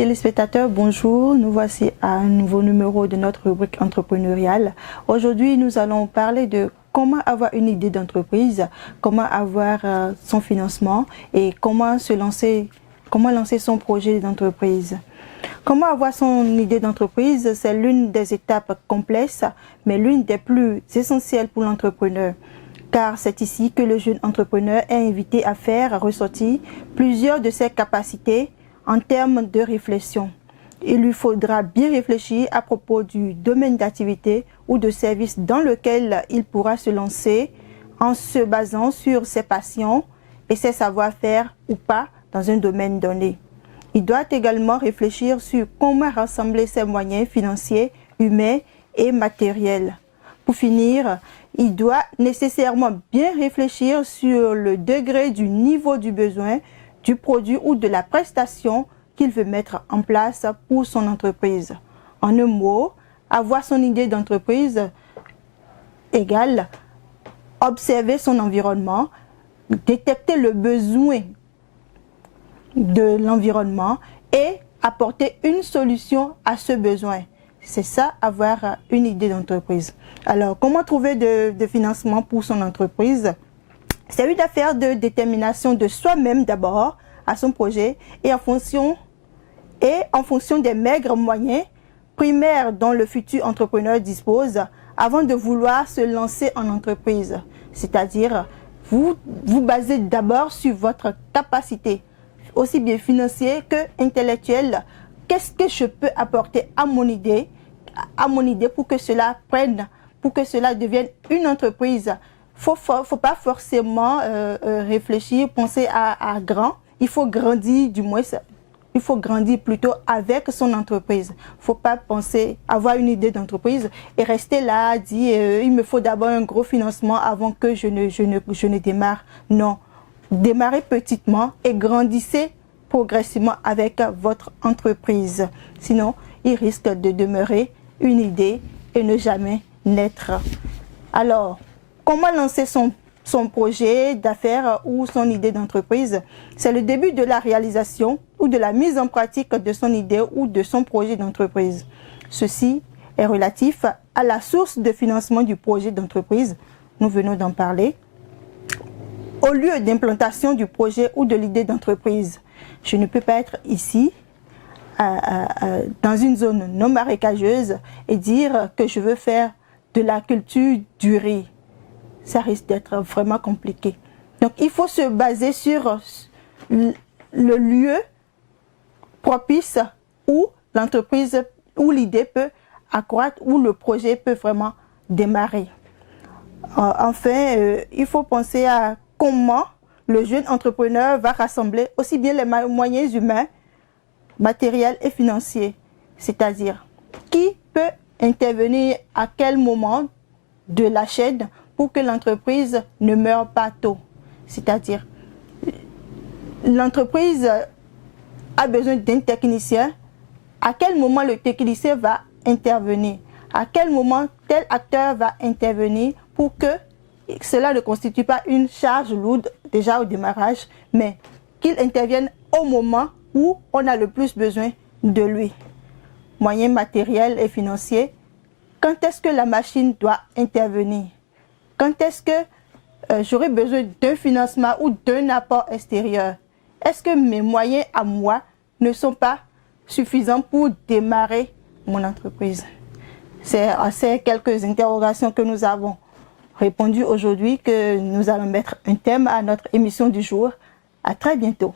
téléspectateurs, bonjour. Nous voici à un nouveau numéro de notre rubrique entrepreneuriale. Aujourd'hui, nous allons parler de comment avoir une idée d'entreprise, comment avoir son financement et comment lancer son projet d'entreprise. Comment avoir son idée d'entreprise, c'est l'une des étapes complexes, mais l'une des plus essentielles pour l'entrepreneur. Car c'est ici que le jeune entrepreneur est invité à faire ressortir plusieurs de ses capacités en termes de réflexion. Il lui faudra bien réfléchir à propos du domaine d'activité ou de service dans lequel il pourra se lancer en se basant sur ses passions et ses savoir-faire ou pas dans un domaine donné. Il doit également réfléchir sur comment rassembler ses moyens financiers, humains et matériels. Pour finir, il doit nécessairement bien réfléchir sur le degré du niveau du besoin, du produit ou de la prestation qu'il veut mettre en place pour son entreprise. En un mot, avoir son idée d'entreprise égale observer son environnement, détecter le besoin de l'environnement et apporter une solution à ce besoin. C'est ça, avoir une idée d'entreprise. Alors, comment trouver de financement pour son entreprise? C'est une affaire de détermination de soi-même d'abord à son projet et en fonction des maigres moyens primaires dont le futur entrepreneur dispose avant de vouloir se lancer en entreprise. C'est-à-dire, vous basez d'abord sur votre capacité, aussi bien financière que intellectuelle. Qu'est-ce que je peux apporter à mon idée pour que cela prenne, pour que cela devienne une entreprise? Faut pas forcément réfléchir, penser à grand. Il faut grandir, du moins, il faut grandir plutôt avec son entreprise. Il ne faut pas penser avoir une idée d'entreprise et rester là, dire il me faut d'abord un gros financement avant que je ne démarre. Non, démarrez petitement et grandissez progressivement avec votre entreprise. Sinon, il risque de demeurer une idée et ne jamais naître. Alors, comment lancer son projet d'affaires ou son idée d'entreprise? C'est le début de la réalisation ou de la mise en pratique de son idée ou de son projet d'entreprise. Ceci est relatif à la source de financement du projet d'entreprise. Nous venons d'en parler. Au lieu d'implantation du projet ou de l'idée d'entreprise, je ne peux pas être ici dans une zone non marécageuse et dire que je veux faire de la culture du riz. Ça risque d'être vraiment compliqué. Donc, il faut se baser sur le lieu propice où l'entreprise, où l'idée peut accroître, où le projet peut vraiment démarrer. Enfin, il faut penser à comment le jeune entrepreneur va rassembler aussi bien les moyens humains, matériels et financiers. C'est-à-dire, qui peut intervenir à quel moment de la chaîne pour que l'entreprise ne meure pas tôt. C'est-à-dire, l'entreprise a besoin d'un technicien. À quel moment le technicien va intervenir? À quel moment tel acteur va intervenir pour que cela ne constitue pas une charge lourde déjà au démarrage, mais qu'il intervienne au moment où on a le plus besoin de lui. Moyens matériels et financiers. Quand est-ce que la machine doit intervenir? Quand est-ce que j'aurai besoin d'un financement ou d'un apport extérieur? Est-ce que mes moyens à moi ne sont pas suffisants pour démarrer mon entreprise? C'est à ces quelques interrogations que nous avons répondu aujourd'hui que nous allons mettre un thème à notre émission du jour. À très bientôt.